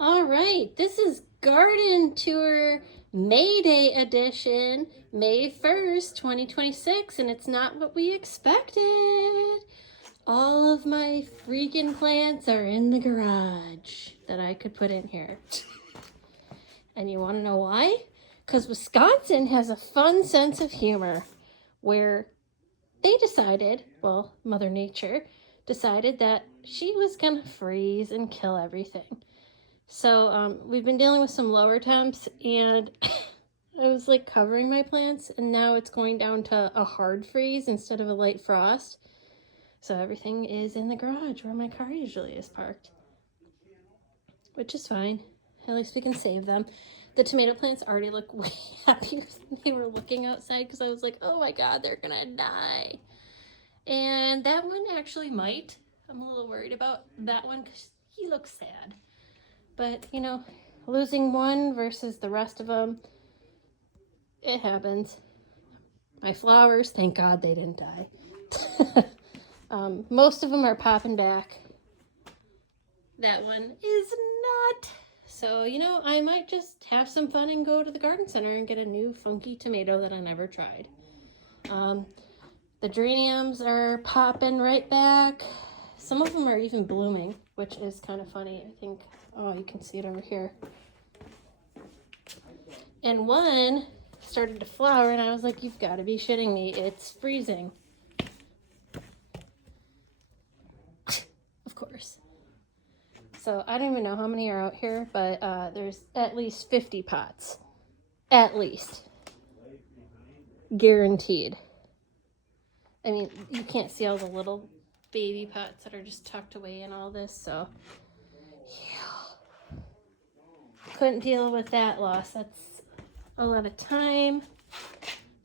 All right, this is Garden Tour May Day edition, May 1st, 2026, and it's not what we expected. All of my freaking plants are in the garage that I could put in here. And you want to know why? Because Wisconsin has a fun sense of humor where they decided, well, Mother Nature decided that she was going to freeze and kill everything. So we've been dealing with some lower temps, and I was like covering my plants, and now it's going down to a hard freeze instead of a light frost. So everything is in the garage where my car usually is parked, which is fine. At least we can save them. The tomato plants already look way happier than they were looking outside, because I was like, oh my god, they're gonna die. And that one actually might. I'm a little worried about that one because he looks sad. But, you know, losing one versus the rest of them, it happens. My flowers, thank God they didn't die. Most of them are popping back. That one is not. So, you know, I might just have some fun and go to the garden center and get a new funky tomato that I never tried. The geraniums are popping right back. Some of them are even blooming, which is kind of funny. I think, oh, you can see it over here. And one started to flower, and I was like, you've got to be shitting me. It's freezing. Of course. So I don't even know how many are out here, but there's at least 50 pots. At least. Guaranteed. I mean, you can't see all the little baby pots that are just tucked away in all this, so yeah. Couldn't deal with that loss. That's a lot of time.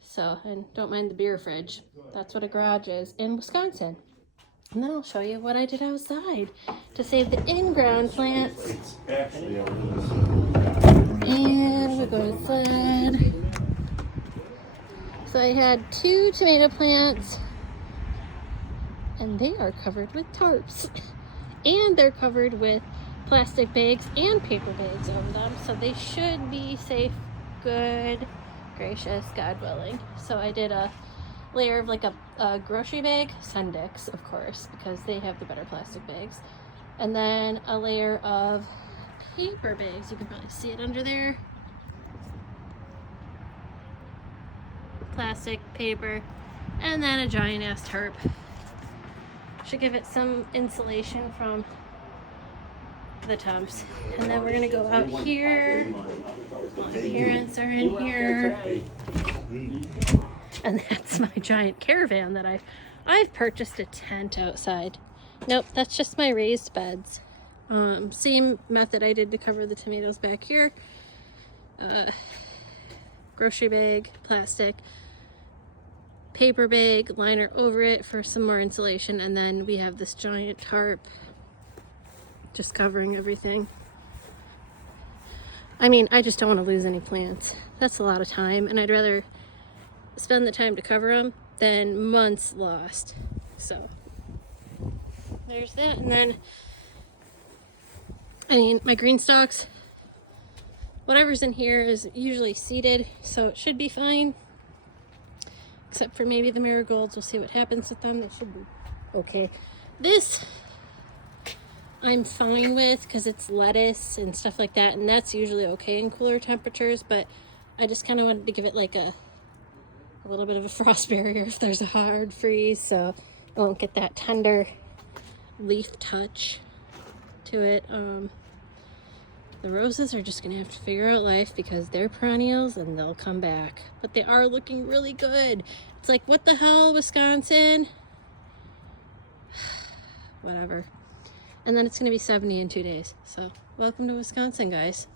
So, and don't mind the beer fridge. That's what a garage is in Wisconsin. And then I'll show you what I did outside to save the in-ground plants. And we go inside. So I had 2 tomato plants, and they are covered with tarps. And they're covered with plastic bags and paper bags over them. So they should be safe, good, gracious, God willing. So I did a layer of like a grocery bag, Sendix, of course, because they have the better plastic bags. And then a layer of paper bags. You can probably see it under there. Plastic, paper, and then a giant ass tarp. Should give it some insulation from the temps. And then we're gonna go out here. The parents are in here. And that's my giant caravan that I've purchased a tent outside. Nope, that's just my raised beds. Same method I did to cover the tomatoes back here. Grocery bag, plastic, paper bag, liner over it for some more insulation, and then we have this giant tarp just covering everything. I mean, I just don't want to lose any plants. That's a lot of time, and I'd rather spend the time to cover them than months lost. So there's that. And then, I mean, my green stalks, whatever's in here is usually seeded, so it should be fine. Except for maybe the marigolds. We'll see what happens with them. They should be okay. This I'm fine with because it's lettuce and stuff like that, and that's usually okay in cooler temperatures, but I just kind of wanted to give it like a little bit of a frost barrier if there's a hard freeze, so I won't get that tender leaf touch to it. The roses are just gonna have to figure out life because they're perennials and they'll come back, but they are looking really good. It's like, what the hell, Wisconsin? Whatever. And then it's gonna be 70 in 2 days, so welcome to Wisconsin, guys.